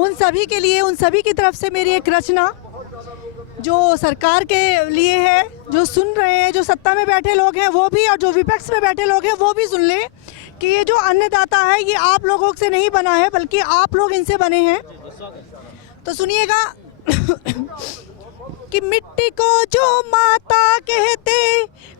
उन सभी के लिए, उन सभी की तरफ से मेरी एक रचना जो सरकार के लिए है, जो सुन रहे हैं, जो सत्ता में बैठे लोग हैं वो भी, और जो विपक्ष में बैठे लोग हैं वो भी सुन लें कि ये जो अन्नदाता है ये आप लोगों से नहीं बना है, बल्कि आप लोग इनसे बने हैं। तो सुनिएगा कि मिट्टी को जो माता कहते,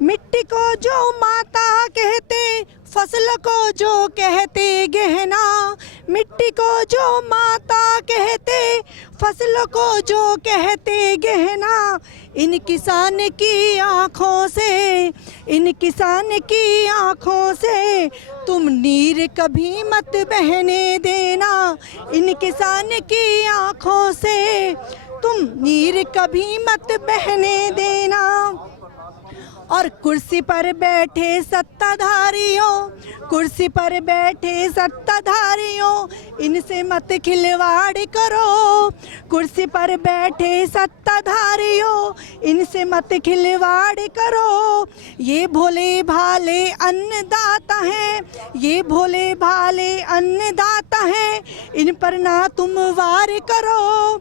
मिट्टी को जो माता कहते, फसल को जो कहते गहना, मिट्टी को जो माता कहते, फसल को जो कहते गहना, इन किसान की आँखों से, इन किसान की आँखों से तुम नीर कभी मत बहने देना, इन किसान की आँखों से तुम नीर कभी मत बहने देना। और कुर्सी पर बैठे सत्ताधारियों, कुर्सी पर बैठे सत्ताधारियों, इनसे मत खिलवाड़ करो, कुर्सी पर बैठे सत्ताधारियों, इनसे मत खिलवाड़ करो। ये भोले भाले अन्नदाता हैं, ये भोले भाले अन्नदाता हैं, इन पर ना तुम वार करो।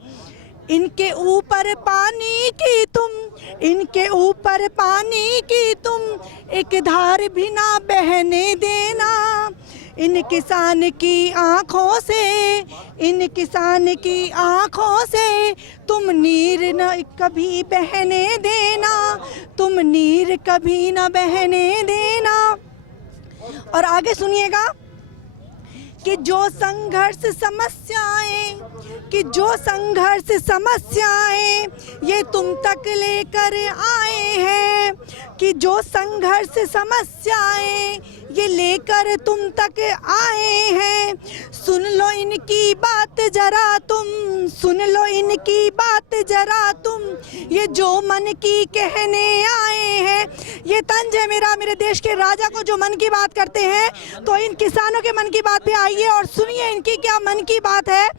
इनके ऊपर पानी की तुम, इनके ऊपर पानी की तुम एक धार भी ना बहने देना, इन किसान की आँखों से, इन किसान की आँखों से तुम नीर न कभी बहने देना, तुम नीर कभी न बहने देना। और आगे सुनिएगा कि जो संघर्ष समस्याएं, कि जो संघर्ष समस्याएं ये तुम तक लेकर आए हैं, कि जो संघर्ष समस्याएं ये लेकर तुम तक आए हैं, सुन लो इनकी बात जरा तुम, सुन लो इनकी बात जरा तुम, ये जो मन की कहने आए हैं। ये तंज है मेरा मेरे देश के राजा को जो मन की बात करते हैं, तो इन किसानों के मन की बात भी आइए और सुनिए इनकी क्या मन की बात है।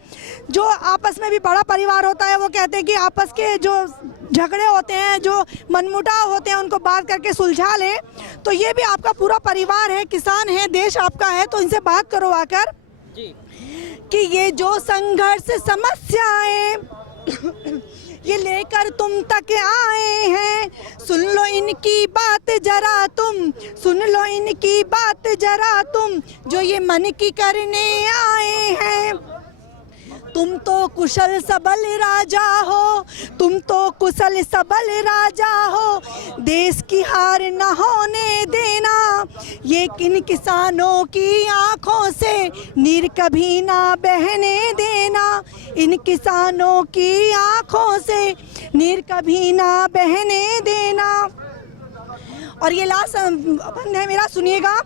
जो आपस में भी बड़ा परिवार होता है, वो कहते हैं कि आपस के जो झगड़े होते हैं, जो मनमुटाव होते हैं, उनको बात करके सुलझा लें। तो ये भी आपका पूरा परिवार है, किसान है, देश आपका है, तो इनसे बात करो आकर कि ये जो संघर्ष समस्याएं ये लेकर तुम तक आए हैं, सुन लो इनकी बात जरा तुम, सुन लो इनकी बात जरा तुम, जो ये मन की करने आए हैं। तुम तो कुशल सबल राजा हो, तुम तो कुशल सबल राजा हो, देश की हार न होने देना। ये किन किसानों की आंखों से नीर कभी ना बहने देना, इन किसानों की आंखों से नीर कभी ना बहने देना। और ये लास्ट बंद है मेरा, सुनिएगा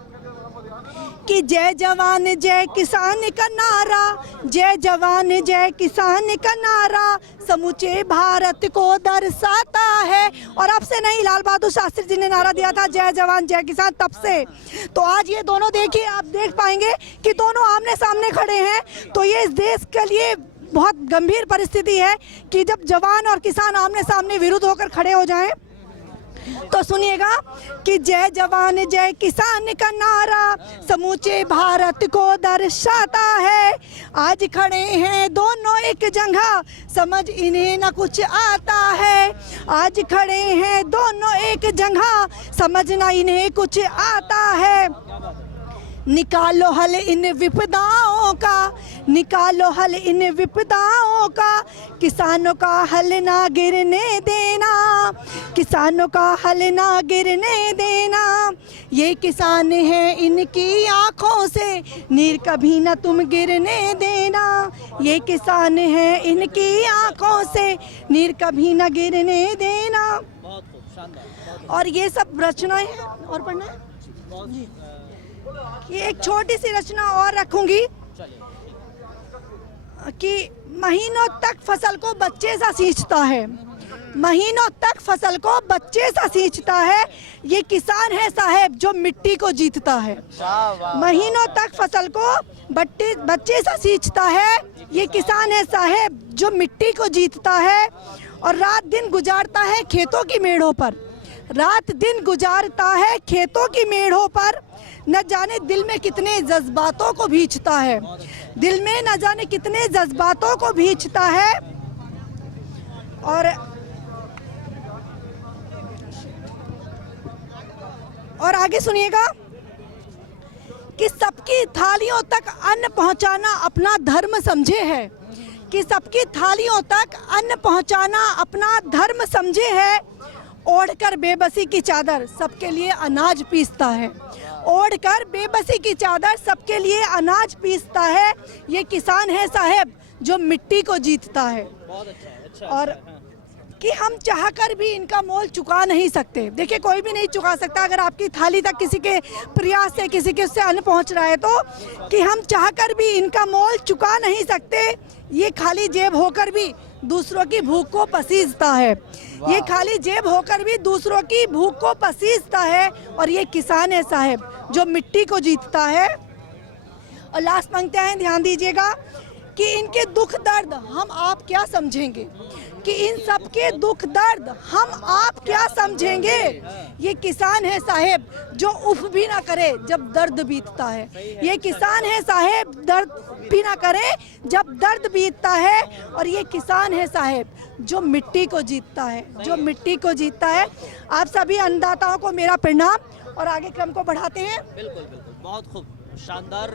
कि जय जवान जय किसान का नारा, जय जवान जय किसान का नारा समूचे भारत को दर्शाता है। और अब से नहीं, लाल बहादुर शास्त्री जी ने नारा दिया था जय जवान जय किसान, तब से। तो आज ये दोनों देखिए, आप देख पाएंगे कि दोनों आमने सामने खड़े हैं। तो ये इस देश के लिए बहुत गंभीर परिस्थिति है कि जब जवान और किसान आमने सामने विरुद्ध होकर खड़े हो जाएं। तो सुनिएगा कि जय जवान जय किसान का नारा समूचे भारत को दर्शाता है। आज खड़े हैं दोनों एक जगह, समझ इन्हें न कुछ आता है। आज खड़े हैं दोनों एक जगह, समझ न इन्हें कुछ आता है। निकालो हल इन विपदाओं का, निकालो हल इन विपदाओं का, किसानों का हल ना गिरने देना, किसानों का हल ना गिरने देना। ये किसान हैं, इनकी आँखों से नीर कभी ना तुम गिरने देना। ये किसान हैं, इनकी आँखों से नीर कभी ना गिरने देना। और ये सब रचनाएं हैं। और पढ़ना है जी, ये एक छोटी सी रचना और रखूंगी कि महीनों तक फसल को बच्चे सा सींचता है, महीनों तक फसल को बच्चे सा सींचता है। ये किसान है साहेब जो मिट्टी को जीतता है। महीनों तक फसल को बच्चे सा सींचता है। ये किसान है साहेब जो मिट्टी को जीतता है और रात दिन गुजारता है खेतों की मेड़ों पर, रात दिन गुजारता है खेतों की मेड़ों पर, न जाने दिल में कितने जज्बातों को भींचता है, दिल में न जाने कितने जज्बातों को भींचता है। और आगे सुनिएगा कि सबकी थालियों तक अन्न पहुंचाना अपना धर्म समझे है, कि सबकी थालियों तक अन्न पहुंचाना अपना धर्म समझे है। ओढ़कर बेबसी की चादर सबके लिए अनाज पीसता है, ओढ़कर बेबसी की चादर सबके लिए अनाज पीसता है। ये किसान है साहब जो मिट्टी को जीतता है। और कि हम चाहकर भी इनका मोल चुका नहीं सकते। देखिए कोई भी नहीं चुका सकता। अगर आपकी थाली तक किसी के प्रयास से किसी के उससे अन्न पहुंच रहा है तो कि हम चाहकर भी इनका मोल चुका नहीं सकते। ये खाली जेब होकर भी दूसरों की भूख को पसीजता है, ये खाली जेब होकर भी दूसरों की भूख को पसीजता है। और ये किसान है साहब जो मिट्टी को जीतता है। और लास्ट पंक्तियां हैं, ध्यान दीजिएगा कि इनके दुख दर्द हम आप क्या समझेंगे, कि इन सब के दुख दर्द हम आप क्या समझेंगे। ये किसान है साहेब जो उफ भी ना करे जब दर्द बीतता है, ये किसान है साहेब दर्द भी ना करे जब दर्द बीतता है। और ये किसान है साहेब जो मिट्टी को जीतता है, जो मिट्टी को जीतता है। आप सभी अन्नदाताओं को मेरा प्रणाम और आगे क्रम को बढ़ाते हैं। बिल्कुल बिल्कुल, बहुत खूब, शानदार।